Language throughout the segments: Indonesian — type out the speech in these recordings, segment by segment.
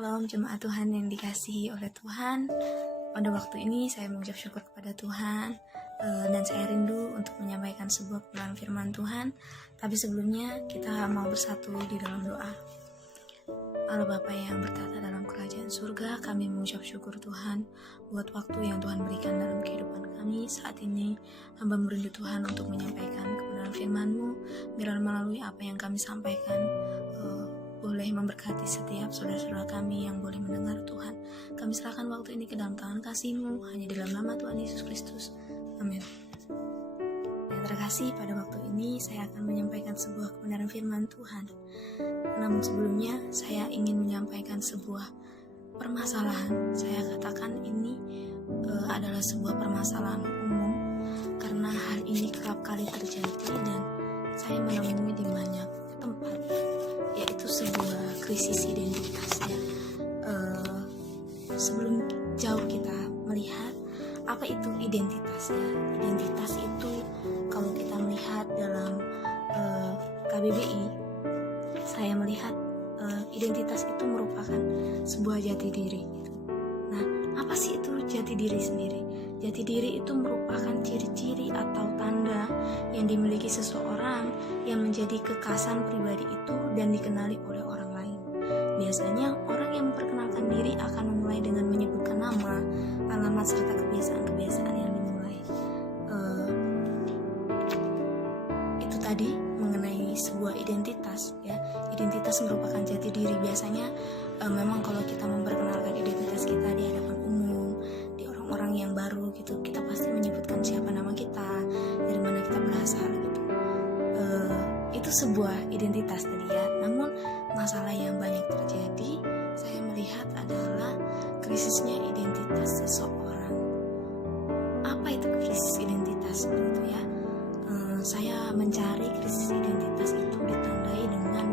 Shalom jemaat Tuhan yang dikasihi oleh Tuhan. Pada waktu ini saya mengucap syukur kepada Tuhan dan saya rindu untuk menyampaikan sebuah kebenaran firman Tuhan. Tapi sebelumnya kita mau bersatu di dalam doa. Allah Bapa yang bertata dalam kerajaan surga, kami mengucap syukur Tuhan buat waktu yang Tuhan berikan dalam kehidupan kami. Saat ini hamba merindu Tuhan untuk menyampaikan kebenaran firman-Mu, biar melalui apa yang kami sampaikan boleh memberkati setiap saudara-saudara kami yang boleh mendengar Tuhan. Kami serahkan waktu ini ke dalam tangan kasih-Mu, hanya di dalam nama Tuhan Yesus Kristus. Amin. Yang terkasih, pada waktu ini saya akan menyampaikan sebuah kebenaran firman Tuhan. Namun sebelumnya saya ingin menyampaikan sebuah permasalahan. Saya katakan ini adalah sebuah permasalahan umum, karena hal ini kerap kali terjadi dan saya menemui di banyak tempat, yaitu sebuah krisis identitas ya. Sebelum jauh kita melihat apa itu identitas ya. Identitas itu kalau kita melihat dalam KBBI, saya melihat identitas itu merupakan sebuah jati diri gitu. Nah, apa sih itu jati diri sendiri? Jati diri itu merupakan ciri-ciri atau tanda yang dimiliki seseorang yang menjadi kekhasan pribadi itu dan dikenali oleh orang lain. Biasanya orang yang memperkenalkan diri akan memulai dengan menyebutkan nama, alamat, serta kebiasaan-kebiasaan yang dimulai. Itu tadi mengenai sebuah identitas ya. Identitas merupakan jati diri. Biasanya memang kalau kita memperkenalkan identitas kita di hadapan umum, di orang-orang yang baru gitu, kita pasti menyebutkan siapa nama kita, dari mana kita berasal gitu. Itu sebuah identitas tadi ya. Namun masalah yang banyak terjadi, saya melihat adalah krisisnya identitas seseorang. Apa itu krisis identitas gitu ya? Saya mencari krisis identitas itu ditandai dengan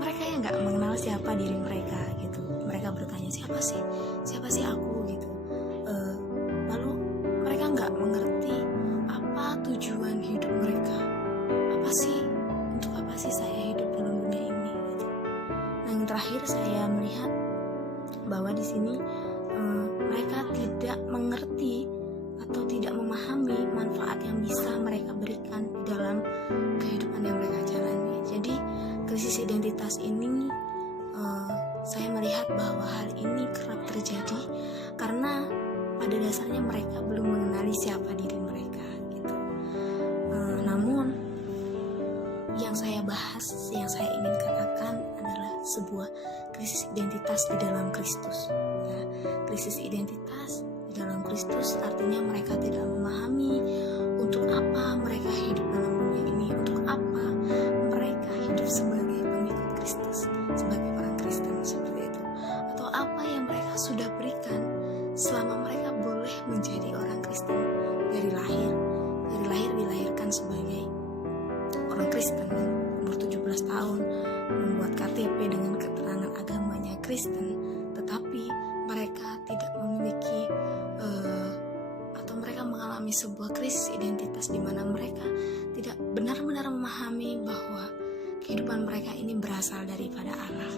mereka yang nggak mengenal siapa diri mereka gitu. Mereka bertanya siapa sih aku gitu. Lalu mereka nggak mengerti apa tujuan hidup mereka. Untuk apa sih saya hidup dalam dunia ini gitu. Nah, yang terakhir saya melihat bahwa di sini mereka tidak mengerti atau tidak memahami manfaat yang bisa mereka berikan di dalam kehidupan yang mereka jalani. Jadi krisis identitas ini saya melihat bahwa hal ini kerap terjadi karena pada dasarnya mereka belum mengenali siapa diri mereka gitu. Namun yang saya bahas, yang saya ingin katakan adalah sebuah krisis identitas di dalam Kristus ya. Krisis identitas di dalam Kristus artinya mereka tidak memahami untuk apa mereka hidup dalam dunia ini, untuk apa mereka hidup sebagai pengikut Kristus, sebagai orang Kristen seperti itu, atau apa yang mereka sudah berikan selama mereka boleh menjadi orang Kristen dari lahir dilahirkan sebagai orang Kristen, umur 17 tahun membuat KTP dengan keterangan agamanya Kristen, tetapi mereka tidak memiliki atau mereka mengalami sebuah krisis identitas di mana mereka tidak benar-benar memahami bahwa kehidupan mereka ini berasal daripada Allah.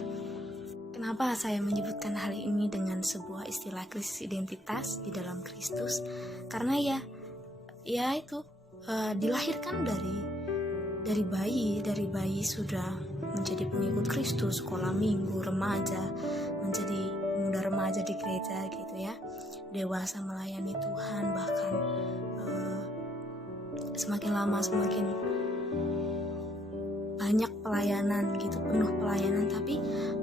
Kenapa saya menyebutkan hal ini dengan sebuah istilah krisis identitas di dalam Kristus? Karena ya itu dilahirkan dari bayi sudah menjadi pengikut Kristus, sekolah minggu, remaja, menjadi muda remaja di gereja gitu ya, dewasa melayani Tuhan, bahkan semakin lama semakin banyak pelayanan gitu, penuh pelayanan, tapi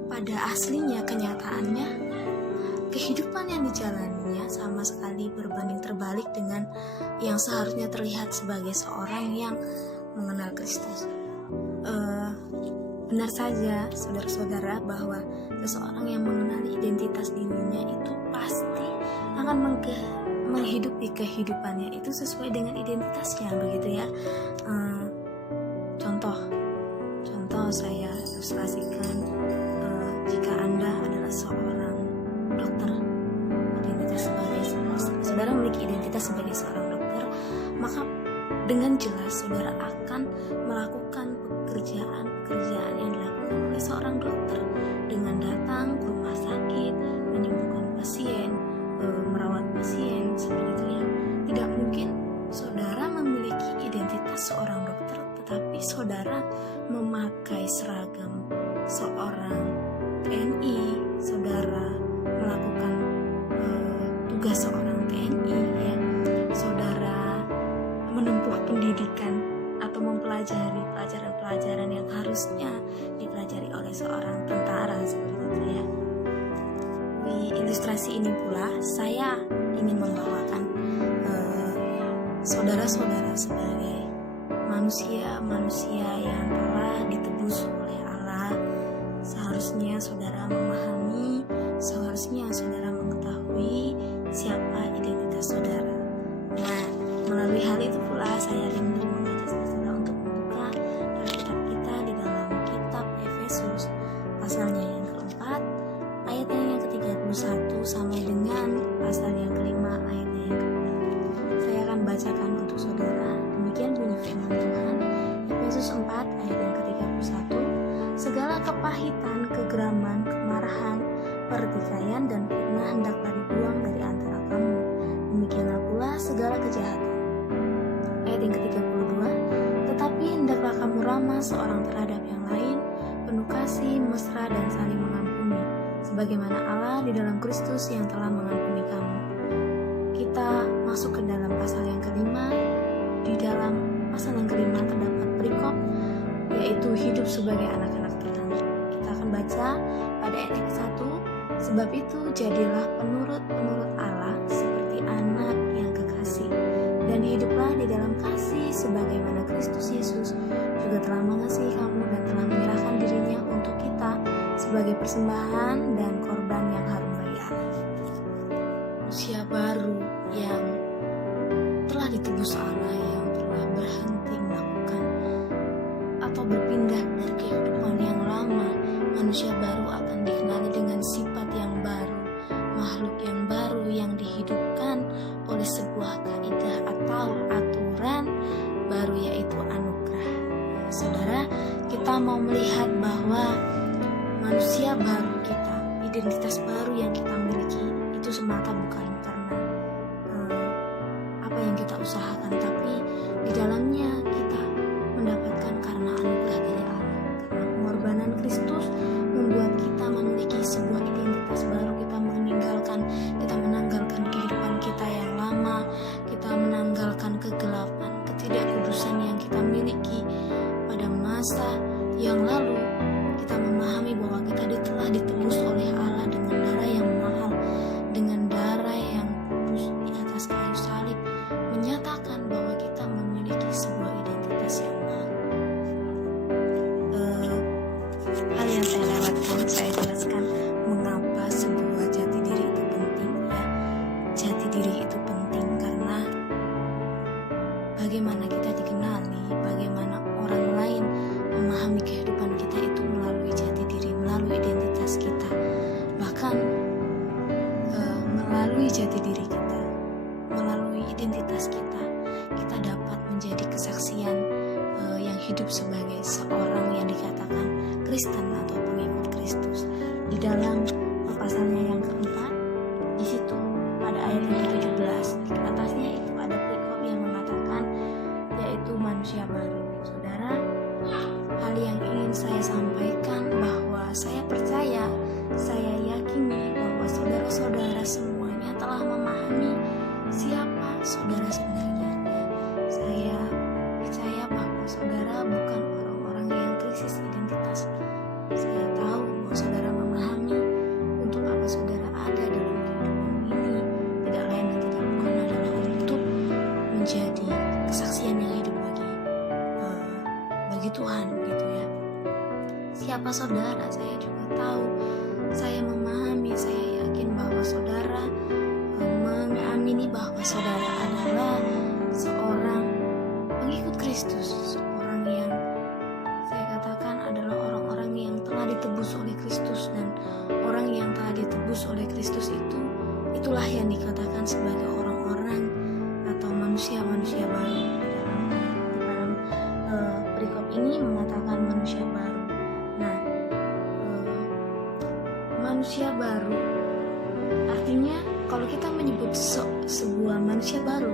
pada aslinya kenyataannya kehidupan yang dijalaninya sama sekali berbanding terbalik dengan yang seharusnya terlihat sebagai seorang yang mengenal Kristus. Benar saja saudara-saudara bahwa seseorang yang mengenali identitas dirinya itu pasti akan menghidupi kehidupannya itu sesuai dengan identitasnya begitu ya. Contoh saya ilustrasikan, jika Anda adalah seorang dokter, saudara memiliki identitas sebagai seorang dokter, maka dengan jelas saudara akan melakukan pekerjaan yang dilakukan oleh seorang dokter seorang tentara seperti itu ya. Di ilustrasi ini pula saya ingin membawakan saudara-saudara sebagai manusia-manusia yang telah ditebus oleh Allah. Seharusnya saudara memahami, seharusnya saudara mengetahui siapa identitas saudara. Nah, melalui hal itu pula saya rindu mengajak saudara untuk membuka Alkitab kita di dalam kitab Efesus pasalnya yang keempat, ayatnya yang ke-31 sampai dengan pasal yang kelima ayatnya yang ke-6. Saya akan bacakan untuk saudara. Demikian bunyi firman Tuhan. Efesus 4 ayat yang ke-31. Segala kepahitan, kegeraman, kemarahan, pertikaian dan fitnah hendaklah dibuang dari antara kamu. Demikianlah pula segala kejahatan. Ayat yang ke-32. Tetapi hendaklah kamu ramah seorang terhadap yang lain, penuh kasih, mesra dan saling mengampuni, sebagaimana Allah di dalam Kristus yang telah mengampuni kamu. Kita masuk ke dalam pasal yang kelima. Di dalam pasal yang kelima terdapat perikop, yaitu hidup sebagai anak-anak Tuhan. Kita akan baca pada ayat yang ke-1. Sebab itu jadilah penurut-penurut Allah seperti anak yang kekasih, dan hiduplah di dalam kasih sebagaimana Kristus Yesus juga telah mengasihi kamu dan telah menyerahkan dirinya untuk kita sebagai persembahan dan korban yang harum bagi Allah. Manusia baru yang telah ditebus Allah, yang telah berhenti melakukan atau berpindah dari kehidupan yang lama. Manusia baru akan dikenali dengan sifat yang baru, makhluk yang baru yang dihidupkan oleh sebuah kaidah atau aturan baru, yaitu anugerah. Saudara, kita mau melihat bahwa manusia baru kita, identitas baru yang kita miliki itu semata bukan karena apa yang kita usahakan, tapi di dalamnya kita mendapatkan karena anugerah dari Allah. Karena pengorbanan Kristus membuat kita memiliki sebuah identitas baru. Kita menanggalkan kehidupan kita yang lama, kita menanggalkan kegelapan, ketidakkudusan yang kita miliki pada masa yang lalu. Kita memahami bahwa kita telah ditebus oleh Allah dengan darah yang mahal, dengan darah yang kudus di atas kayu salib, menyatakan bahwa kita memiliki sebuah identitas yang baru. Hal yang saya lewatkan, saya jelaskan mengapa sebuah jati diri itu penting ya. Jati diri itu penting karena bagaimana kita dikenali, bagaimana orang lain memahami kehidupan kita itu melalui jati diri, melalui identitas kita. Bahkan melalui jati diri kita, melalui identitas kita, kita dapat menjadi kesaksian yang hidup sebagai seorang yang dikatakan Kristen atau pengikut Kristus. Di dalam pasalnya yang keempat, di situ pada ayat yang ke-17, di atasnya itu ada perikop yang mengatakan yaitu manusia baru. Saudara, hal yang ingin saya sampaikan bahwa saya percaya, saya yakini bahwa saudara-saudara semuanya telah memahami siapa saudara sebenarnya. Saya percaya bahwa saudara bukan orang-orang yang krisis identitas. Saya tahu bahwa saudara memahami untuk apa saudara ada dalam kehidupan ini. Tidak lain dan tidak bukan adalah untuk menjadi kesaksian yang hidup bagi Tuhan, gitu ya. Siapa saudara, saya juga tahu. Saya memahami, saya yakin bahwa saudara mengamini bahwa saudara adalah seorang pengikut Kristus, seorang yang saya katakan adalah orang-orang yang telah ditebus oleh Kristus. Dan orang yang telah ditebus oleh Kristus itulah yang dikatakan sebagai orang-orang atau manusia-manusia baru. Di dalam perikop ini mengatakan manusia baru. Nah, manusia baru artinya kalau kita menyebut sebuah manusia baru,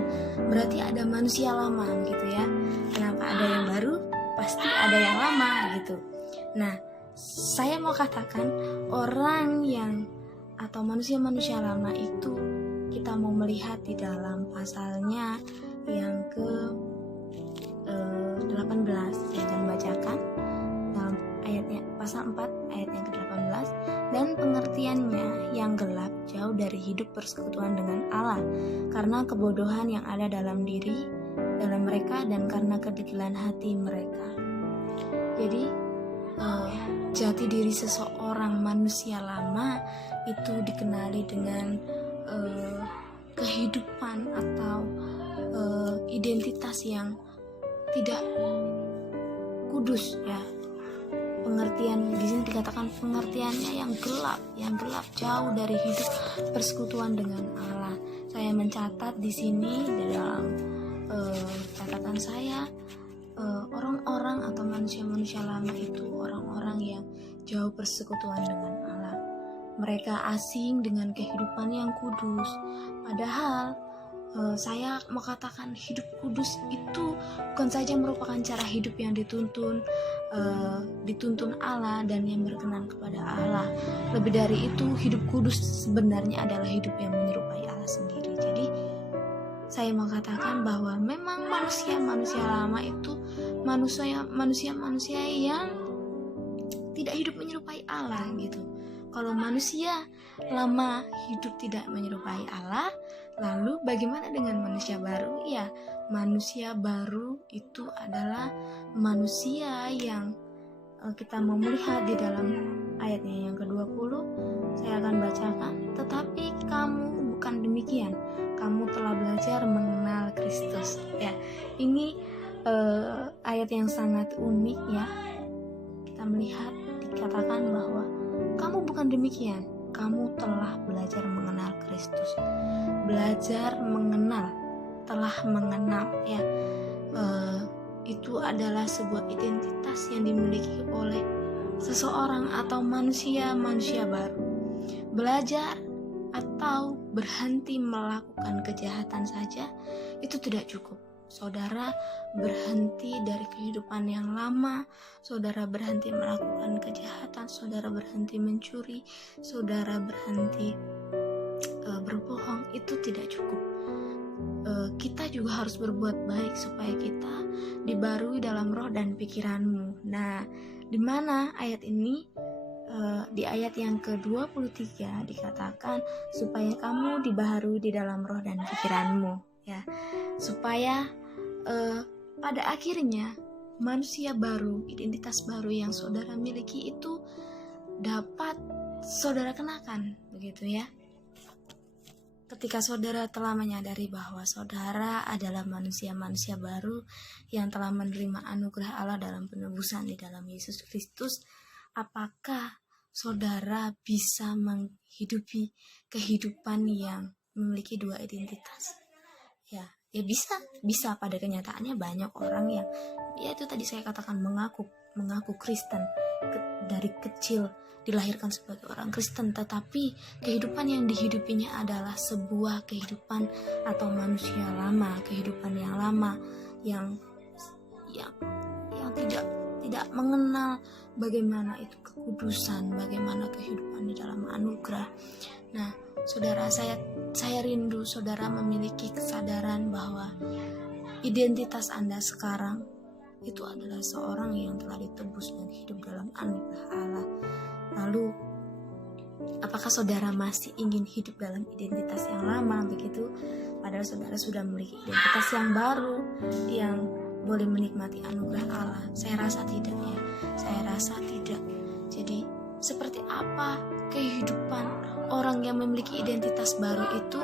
berarti ada manusia lama gitu ya. Kenapa ada yang baru? Pasti ada yang lama gitu. Nah, saya mau katakan orang yang atau manusia-manusia lama itu kita mau melihat di dalam pasalnya yang ke 18. Saya akan bacakan dalam ayatnya pasal 4 ayat yang ke-18, dan pengertiannya yang gelap jauh dari hidup persekutuan dengan Allah karena kebodohan yang ada dalam mereka dan karena kedegilan hati mereka. Jadi jati diri seseorang manusia lama itu dikenali dengan kehidupan atau identitas yang tidak kudus ya. Pengertian di sini dikatakan pengertiannya yang gelap jauh dari hidup persekutuan dengan Allah. Saya mencatat di sini dalam catatan saya, orang-orang atau manusia-manusia lama itu orang-orang yang jauh persekutuan dengan Allah. Mereka asing dengan kehidupan yang kudus. Padahal saya mau katakan hidup kudus itu bukan saja merupakan cara hidup yang dituntun Allah dan yang berkenan kepada Allah. Lebih dari itu, hidup kudus sebenarnya adalah hidup yang menyerupai Allah sendiri. Jadi saya mau katakan bahwa memang manusia lama itu manusia yang tidak hidup menyerupai Allah gitu. Kalau manusia lama hidup tidak menyerupai Allah, lalu bagaimana dengan manusia baru? Ya, manusia baru itu adalah manusia yang kita mau melihat di dalam ayatnya yang ke-20. Saya akan bacakan. Tetapi kamu bukan demikian. Kamu telah belajar mengenal Kristus. Ya, ini ayat yang sangat unik ya. Kita melihat dikatakan bahwa kamu bukan demikian. Kamu telah belajar mengenal Kristus. Belajar mengenal, telah mengenal ya. Itu adalah sebuah identitas yang dimiliki oleh seseorang atau manusia baru. Belajar atau berhenti melakukan kejahatan saja itu tidak cukup. Saudara berhenti dari kehidupan yang lama, saudara berhenti melakukan kejahatan, saudara berhenti mencuri, saudara berhenti berbohong, itu tidak cukup. Kita juga harus berbuat baik supaya kita dibarui dalam roh dan pikiranmu. Nah, di mana ayat ini? Di ayat yang ke-23 dikatakan supaya kamu dibaharui di dalam roh dan pikiranmu ya, supaya pada akhirnya manusia baru, identitas baru yang saudara miliki itu dapat saudara kenakan, begitu ya. Ketika saudara telah menyadari bahwa saudara adalah manusia baru yang telah menerima anugerah Allah dalam penebusan di dalam Yesus Kristus, apakah saudara bisa menghidupi kehidupan yang memiliki dua identitas? Ya bisa. Pada kenyataannya banyak orang yang itu tadi saya katakan mengaku Kristen, dari kecil dilahirkan sebagai orang Kristen, tetapi kehidupan yang dihidupinya adalah sebuah kehidupan atau manusia lama, kehidupan yang lama yang tidak mengenal bagaimana itu kekudusan, bagaimana kehidupan di dalam anugerah. Nah, saudara, saya rindu saudara memiliki kesadaran bahwa identitas Anda sekarang itu adalah seorang yang telah ditebus dan hidup dalam anugerah Allah. Lalu, apakah saudara masih ingin hidup dalam identitas yang lama begitu? Padahal saudara sudah memiliki identitas yang baru yang boleh menikmati anugerah Allah. Saya rasa tidak ya. Saya rasa tidak. Jadi, seperti apa kehidupan orang yang memiliki identitas baru itu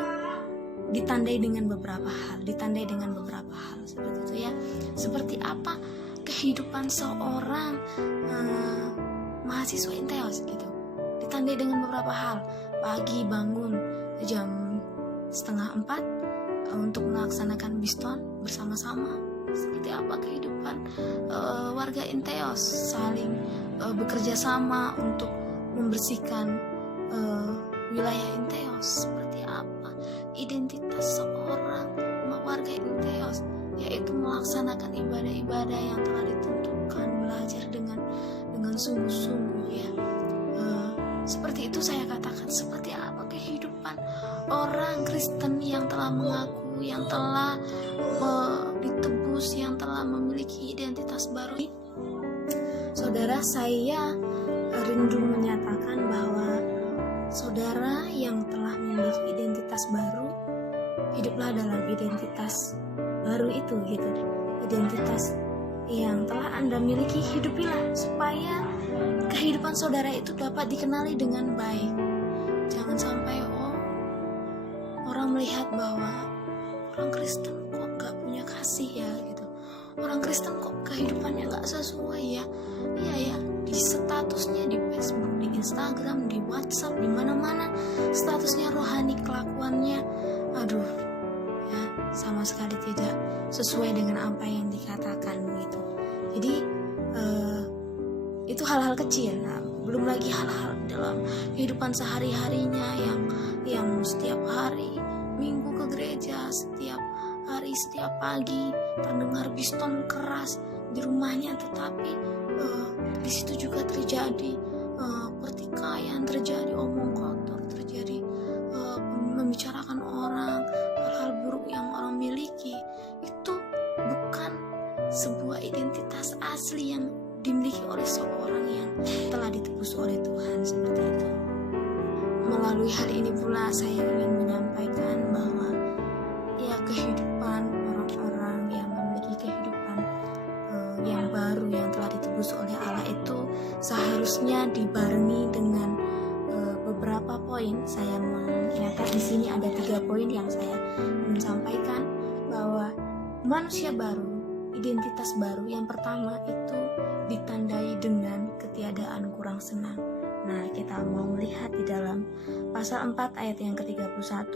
ditandai dengan beberapa hal seperti itu ya. Seperti apa kehidupan seorang mahasiswa Inteos gitu, ditandai dengan beberapa hal. Pagi bangun jam 3:30 untuk melaksanakan biston bersama-sama. Seperti apa kehidupan warga Inteos, saling bekerja sama untuk membersihkan wilayah Inteos. Seperti apa identitas seorang warga Inteos, yaitu melaksanakan ibadah-ibadah yang telah ditentukan, belajar dengan sungguh-sungguh ya. Seperti itu saya katakan, seperti apa kehidupan orang Kristen yang telah mengaku, yang telah ditebus, yang telah memiliki identitas baru. Saudara, saya rindu menyatakan bahwa saudara yang telah memiliki identitas baru, hiduplah dalam identitas baru itu gitu. Identitas yang telah Anda miliki, hidupilah supaya kehidupan saudara itu dapat dikenali dengan baik. Jangan sampai orang melihat bahwa orang Kristen kok gak punya kasih ya gitu. Orang Kristen kok kehidupannya gak sesuai ya. Iya ya, di statusnya di Facebook, di Instagram, di WhatsApp, di mana-mana statusnya rohani, kelakuannya aduh ya sama sekali tidak sesuai dengan apa yang dikatakan gitu. Jadi itu hal-hal kecil. Nah, belum lagi hal-hal dalam kehidupan sehari-harinya yang setiap hari minggu ke gereja, setiap hari, setiap pagi terdengar piston keras di rumahnya, tetapi di situ juga terjadi pertikaian, terjadi omong kotor, terjadi membicarakan orang, hal-hal buruk yang orang miliki. Itu bukan sebuah identitas asli yang dimiliki oleh seorang yang telah ditebus oleh Tuhan seperti itu. Melalui hal ini pula saya ingin menyampaikan bahwa ya kehidupan orang-orang yang memiliki kehidupan yang baru yang telah ditebus oleh Allah itu seharusnya dibarengi dengan beberapa poin. Saya mencatat di sini ada 3 poin yang saya ingin sampaikan, bahwa manusia baru, identitas baru yang pertama itu ditandai dengan ketiadaan kurang senang. Nah, kita mau melihat di dalam pasal 4 ayat yang ke-31,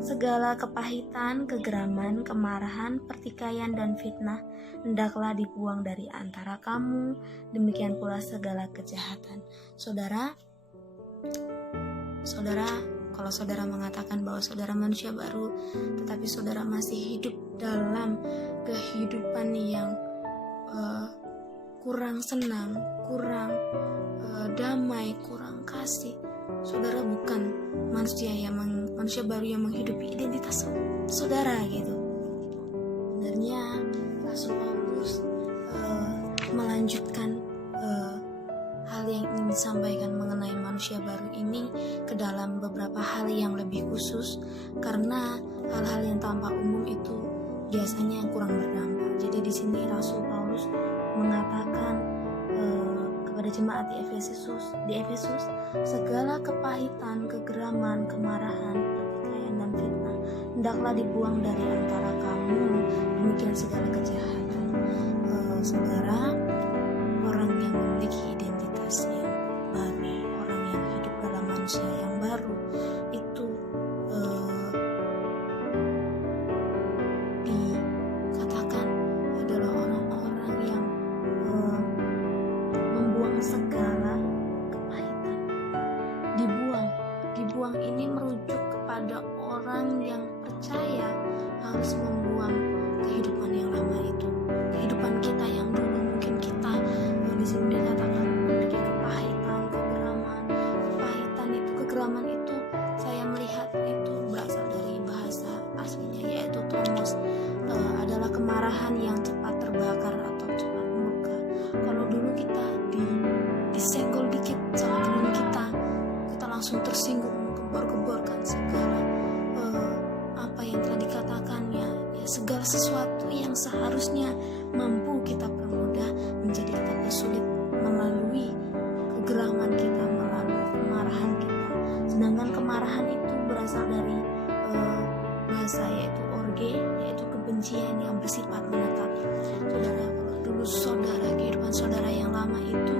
segala kepahitan, kegeraman, kemarahan, pertikaian dan fitnah hendaklah dibuang dari antara kamu, demikian pula segala kejahatan. Saudara, kalau saudara mengatakan bahwa saudara manusia baru, tetapi saudara masih hidup dalam kehidupan yang kurang senang, kurang damai, kurang kasih, saudara bukan manusia baru yang menghidupi identitas saudara gitu. Sebenarnya Rasul Paulus melanjutkan hal yang ingin disampaikan mengenai manusia baru ini ke dalam beberapa hal yang lebih khusus, karena hal-hal yang tampak umum itu biasanya kurang berdampak. Jadi di sini Rasul Paulus mengatakan kepada jemaat di Efesus, segala kepahitan, kegeraman, kemarahan, pertikaian dan fitnah hendaklah dibuang dari antara kamu, demikian segala kejahatan. Saudara, orang yang memiliki identitas yang baru, orang yang hidup dalam manusia yang baru itu dikatakan adalah orang-orang yang membuang segala kepahitan. Dibuang ini merujuk kepada orang yang percaya harus membuang kehidupan yang lama itu, kehidupan kita yang dulu mungkin kita di sini dikatakan memiliki kepahitan, kegeraman itu saya melihat itu berasal dari bahasa aslinya, yaitu tomos, adalah kemarahan yang cepat terbakar atau cepat murka. Kalau dulu kita disenggol dikit sama teman kita langsung tersinggung, menggembor-gemborkan segala apa yang telah dikatakannya, ya segala sesuatu yang seharusnya mampu kita permudah menjadi kita sulit melalui kegeraman kita, melalui kemarahan kita. Sedangkan kemarahan itu berasal dari bahasa yaitu orge, yaitu kebencian yang bersifat menetap. Saudara, kalau dulu kehidupan saudara yang lama itu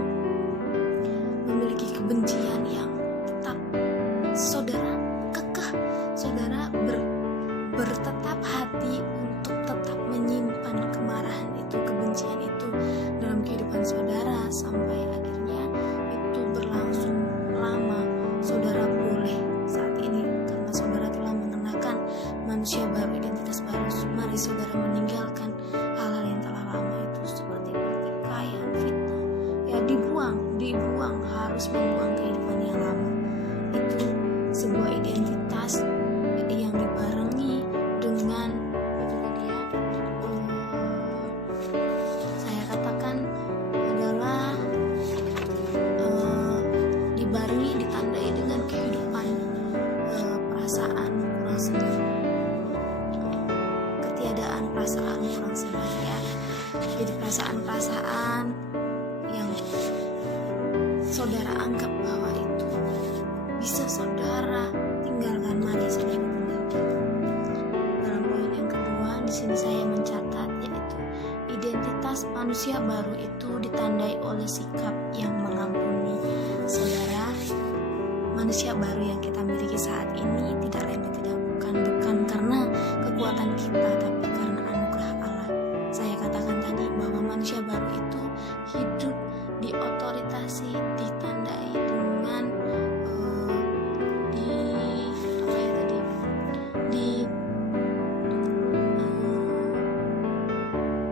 memiliki kebencian yang tetap, saudara kekeh, saudara bertetap hati untuk tetap menyimpan kemarahan itu, kebencian itu dalam kehidupan saudara, sampai akhirnya itu berlangsung lama. Saudara boleh saat ini, karena saudara telah mengenakan manusia baru ini, identitas manusia baru itu ditandai oleh sikap yang mengampuni. Saudara, manusia baru yang kita miliki saat ini tidak lain dan tidak bukan karena kekuatan kita, tapi karena anugerah Allah. Saya katakan tadi bahwa manusia baru itu hidup diotoritasi, ditandai dengan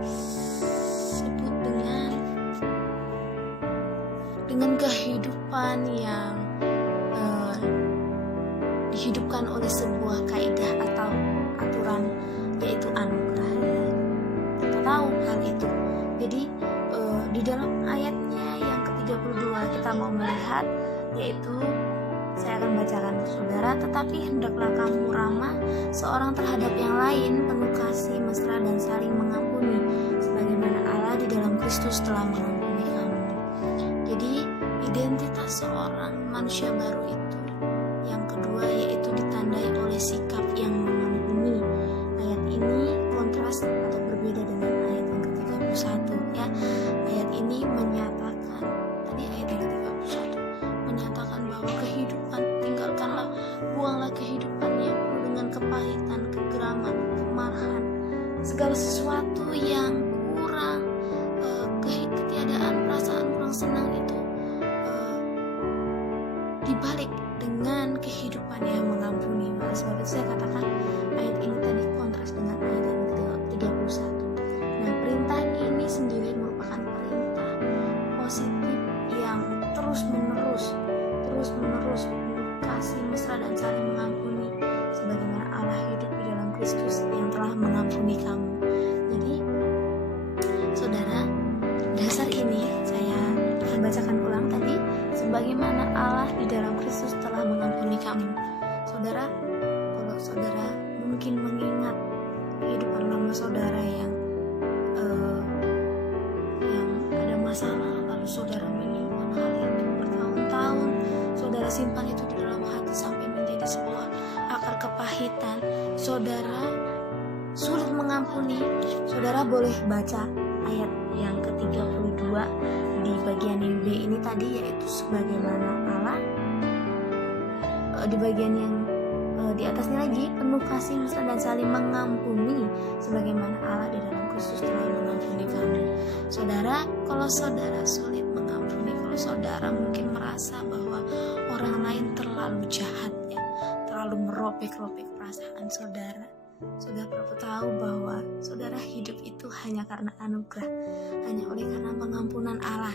disebut dengan kehidupan yang dihidupkan oleh sebuah kaidah atau aturan, yaitu anugerah. Kita tahu hal itu. Jadi di dalam ayatnya yang ke-32 kita mau melihat, yaitu saya akan bacakan saudara, tetapi hendaklah kamu ramah seorang terhadap yang lain, penuh kasih, mesra dan saling mengampuni, sebagaimana Allah di dalam Kristus telah mengampuni kamu. Jadi identitas seorang manusia baru itu yang kedua yaitu ditandai oleh sikap yang mengampuni. Ayat ini kontras atau berbeda dengan ayat yang ke-31 ya. Ayat ini menyatakan, tadi ayat yang ke-31 menyatakan bahwa kehidupan, tinggalkanlah, buanglah kehidupan yang penuh dengan kepahitan, kegeraman, kemarahan, segala sesuatu yang kurang, ketiadaan perasaan kurang senang itu dibalik dengan kehidupan yang mengampuni. Maka sebab itu saya katakan ayat ini tadi kontras dengan ayat yang ke-31. Nah, perintah ini sendiri merupakan perintah positif yang terus menerus kasih, mesra dan saling mengampuni, sebagaimana Allah hidup di dalam Kristus yang telah mengampuni kamu. Jadi saudara, dasar ini saya akan bacakan ulang tadi, sebagaimana Allah di dalam Kristus telah mengampuni kamu. Saudara, kalau saudara mungkin mengingat kehidupan lama saudara yang ada masalah, lalu saudara menyimpan hal itu bertahun-tahun, saudara simpan itu di dalam hati sampai menjadi sebuah akar kepahitan, saudara sulit mengampuni, saudara boleh baca ayat yang ke-32 di bagian yang B ini tadi, yaitu sebagaimana Allah, di bagian yang di atasnya lagi, penuh kasih, mesra dan saling mengampuni, sebagaimana Allah di dalam Kristus telah mengampuni kamu. Saudara, kalau saudara sulit mengampuni, kalau saudara mungkin merasa bahwa orang lain terlalu jahat ya, terlalu merobek-robek perasaan saudara, saudara perlu tahu bahwa saudara hidup itu hanya karena anugerah, hanya oleh karena pengampunan Allah.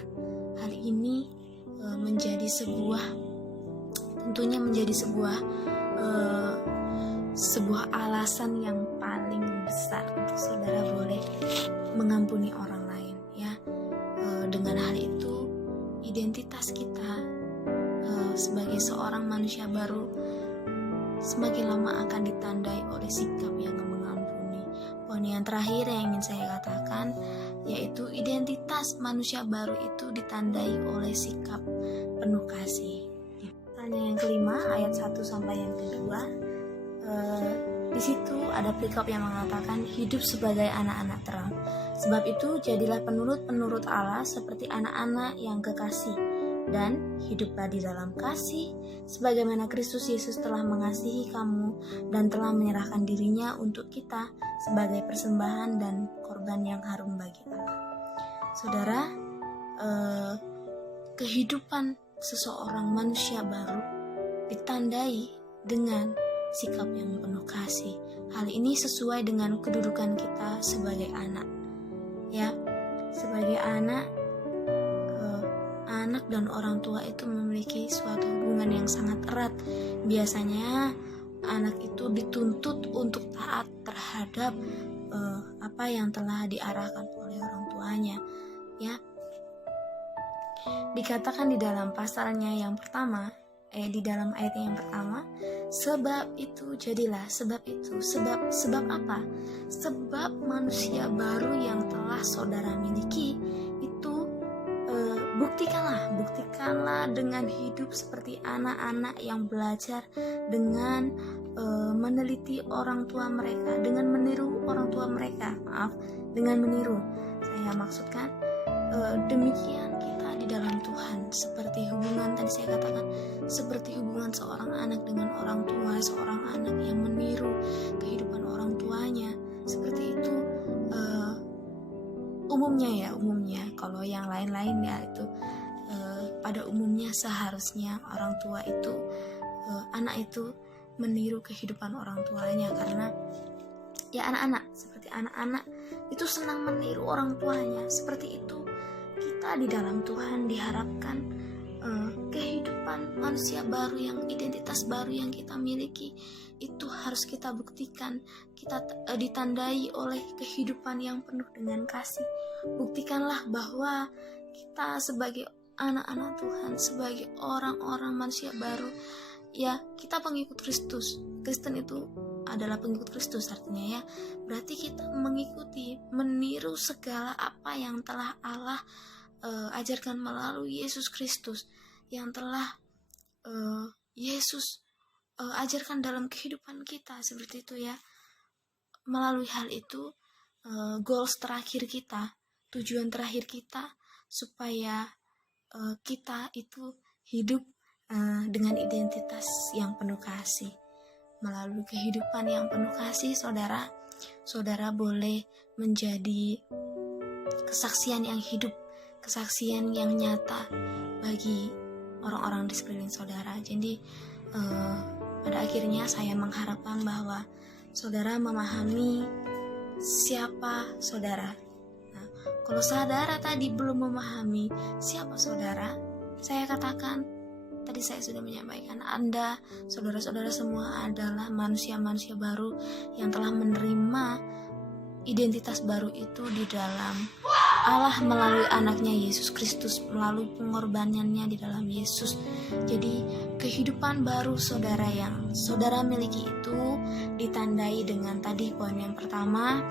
Hal ini tentunya menjadi sebuah alasan yang paling besar untuk saudara boleh mengampuni orang lain ya. Dengan hal itu identitas kita sebagai seorang manusia baru semakin lama akan ditandai oleh sikap yang mengampuni. Poin yang terakhir yang ingin saya katakan yaitu identitas manusia baru itu ditandai oleh sikap penuh kasih. Yang kelima, ayat 1 sampai yang kedua, di situ ada perikop yang mengatakan hidup sebagai anak-anak terang. Sebab itu jadilah penurut Allah seperti anak-anak yang kekasih, dan hiduplah di dalam kasih sebagaimana Kristus Yesus telah mengasihi kamu dan telah menyerahkan dirinya untuk kita sebagai persembahan dan korban yang harum bagi Allah. Saudara, kehidupan seseorang manusia baru ditandai dengan sikap yang penuh kasih. Hal ini sesuai dengan kedudukan kita sebagai anak. Ya, sebagai anak dan orang tua itu memiliki suatu hubungan yang sangat erat. Biasanya anak itu dituntut untuk taat terhadap apa yang telah diarahkan oleh orang tuanya. Ya, dikatakan di dalam pasalnya yang pertama, di dalam ayat yang pertama, sebab itu jadilah, sebab apa? Sebab manusia baru yang telah saudara miliki itu buktikanlah dengan hidup seperti anak-anak yang belajar dengan meneliti orang tua mereka, dengan meniru orang tua mereka. Dengan meniru. Saya saya maksudkan, demikian kita di dalam Tuhan, seperti hubungan tadi saya katakan, seperti hubungan seorang anak dengan orang tua, seorang anak yang meniru kehidupan orang tuanya, seperti itu umumnya. Kalau yang lain-lain ya itu pada umumnya seharusnya orang tua itu, anak itu meniru kehidupan orang tuanya, karena ya seperti anak-anak itu senang meniru orang tuanya. Seperti itu kita di dalam Tuhan diharapkan kehidupan manusia baru, yang identitas baru yang kita miliki itu harus kita buktikan. Kita ditandai oleh kehidupan yang penuh dengan kasih. Buktikanlah bahwa kita sebagai anak-anak Tuhan, sebagai orang-orang manusia baru, ya kita pengikut Kristus. Kristen itu adalah pengikut Kristus, artinya ya berarti kita mengikuti, meniru segala apa yang telah Allah ajarkan melalui Yesus Kristus, yang telah Yesus ajarkan dalam kehidupan kita, seperti itu ya. Melalui hal itu goals terakhir kita, tujuan terakhir kita, supaya kita itu hidup dengan identitas yang penuh kasih. Melalui kehidupan yang penuh kasih, saudara boleh menjadi kesaksian yang hidup, kesaksian yang nyata bagi orang-orang di sekeliling saudara. Jadi pada akhirnya saya mengharapkan bahwa saudara memahami siapa saudara. Nah, kalau saudara tadi belum memahami siapa saudara, saya katakan, tadi saya sudah menyampaikan, Anda, saudara-saudara semua adalah manusia-manusia baru yang telah menerima identitas baru itu di dalam Allah melalui anaknya Yesus Kristus, melalui pengorbanannya di dalam Yesus. Jadi kehidupan baru saudara yang saudara miliki itu ditandai dengan tadi poin yang pertama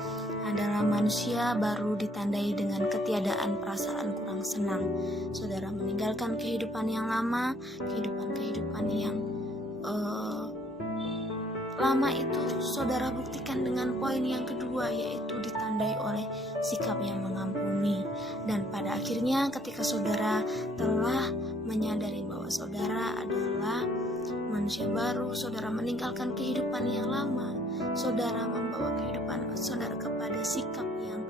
adalah manusia baru ditandai dengan ketiadaan perasaan kurang senang. Saudara meninggalkan kehidupan yang lama, kehidupan yang lama itu saudara buktikan dengan poin yang kedua, yaitu ditandai oleh sikap yang mengampuni. Dan pada akhirnya ketika saudara telah menyadari bahwa saudara adalah manusia baru, saudara meninggalkan kehidupan yang lama, saudara membawa kehidupan saudara kepada sikap yang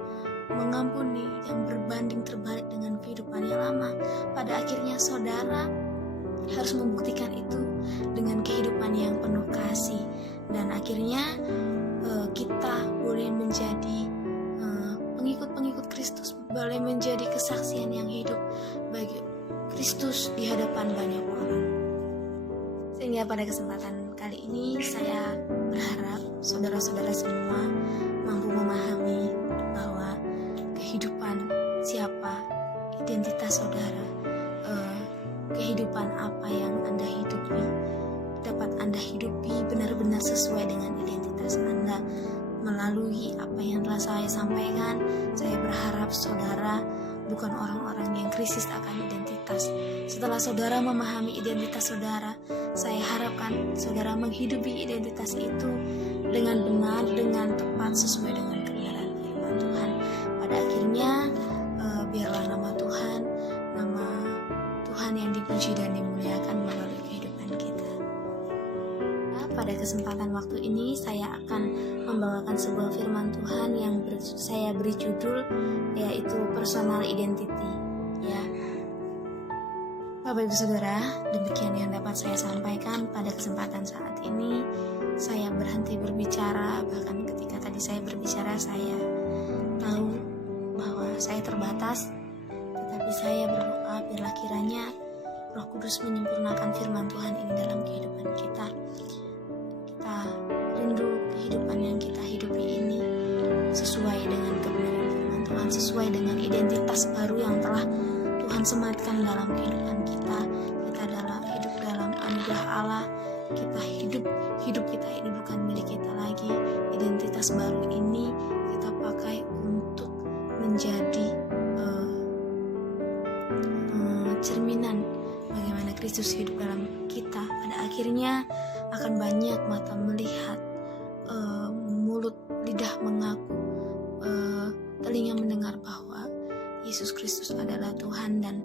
mengampuni, yang berbanding terbalik dengan kehidupan yang lama. Pada akhirnya saudara harus membuktikan itu dengan kehidupan yang penuh kasih. Dan akhirnya kita boleh menjadi pengikut-pengikut Kristus, boleh menjadi kesaksian yang hidup bagi Kristus di hadapan banyak orang. Sehingga pada kesempatan kali ini saya berharap saudara-saudara semua mampu memahami bahwa kehidupan siapa, identitas saudara, kehidupan apa yang Anda hidupi, dapat Anda hidupi benar-benar sesuai dengan identitas Anda. Melalui apa yang telah saya sampaikan, saya berharap saudara bukan orang-orang yang krisis akan identitas. Setelah saudara memahami identitas saudara, saya harapkan saudara menghidupi identitas itu dengan benar, dengan tepat, sesuai dengan kebenaran firman Tuhan. Pada akhirnya biarlah nama Tuhan yang dipuji dan dimuliakan melalui kehidupan kita. Pada kesempatan waktu ini saya akan membawakan sebuah firman Tuhan yang saya beri judul, yaitu personal identity. Ya, Bapak Ibu Saudara, demikian yang dapat saya sampaikan pada kesempatan saat ini. Saya berhenti berbicara, bahkan ketika tadi saya berbicara saya tahu bahwa saya terbatas, tetapi saya berdoa biarlah kiranya Roh Kudus menyempurnakan firman Tuhan ini dalam kehidupan kita. Kita rindu kehidupan yang kita hidupi ini sesuai dengan kebenaran firman Tuhan, sesuai dengan identitas baru yang telah Tuhan sematkan dalam kehidupan kita. Kita adalah hidup dalam anugerah Allah. Kita hidup kita ini bukan milik kita lagi. Identitas baru ini kita pakai untuk menjadi cerminan bagaimana Kristus hidup dalam kita. Pada akhirnya akan banyak mata melihat, mulut lidah mengaku, telinga mendengar bahwa Yesus Kristus adalah Tuhan dan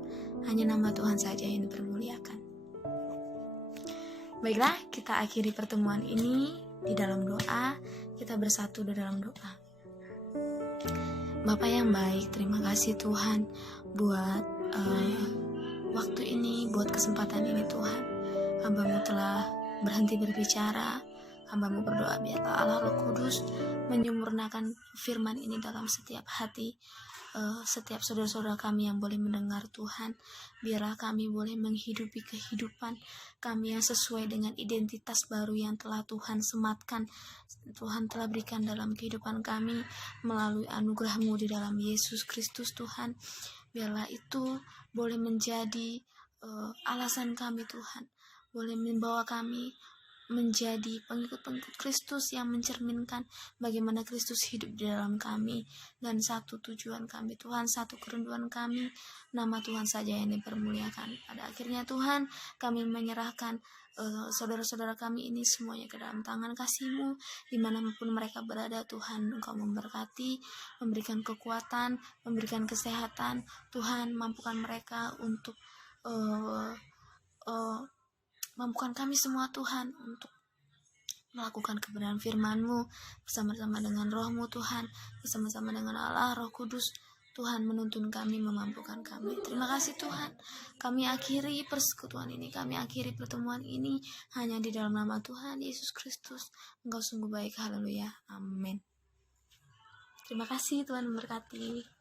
hanya nama Tuhan saja yang dipermuliakan. Baiklah, kita akhiri pertemuan ini di dalam doa. Kita bersatu di dalam doa. Bapa yang baik, terima kasih Tuhan buat waktu ini, buat kesempatan ini Tuhan. Hamba-Mu telah berhenti berbicara. Hamba-Mu berdoa biarlah Allah Roh Kudus menyempurnakan firman ini dalam setiap hati, setiap saudara-saudara kami yang boleh mendengar Tuhan. Biarlah kami boleh menghidupi kehidupan kami yang sesuai dengan identitas baru yang telah Tuhan sematkan, Tuhan telah berikan dalam kehidupan kami melalui anugerah-Mu di dalam Yesus Kristus Tuhan. Biarlah itu boleh menjadi alasan kami Tuhan, boleh membawa kami menjadi pengikut-pengikut Kristus yang mencerminkan bagaimana Kristus hidup di dalam kami. Dan satu tujuan kami Tuhan, satu kerinduan kami, nama Tuhan saja yang dipermuliakan. Pada akhirnya Tuhan, kami menyerahkan saudara-saudara kami ini semuanya ke dalam tangan kasih-Mu. Dimanapun mereka berada Tuhan, Engkau memberkati, memberikan kekuatan, memberikan kesehatan. Tuhan, mampukan mereka untuk mampukan kami semua Tuhan untuk melakukan kebenaran firman-Mu bersama-sama dengan Roh-Mu Tuhan, bersama-sama dengan Allah Roh Kudus. Tuhan menuntun kami, memampukan kami. Terima kasih Tuhan. Kami akhiri persekutuan ini, kami akhiri pertemuan ini hanya di dalam nama Tuhan Yesus Kristus. Engkau sungguh baik, haleluya, amin. Terima kasih, Tuhan memberkati.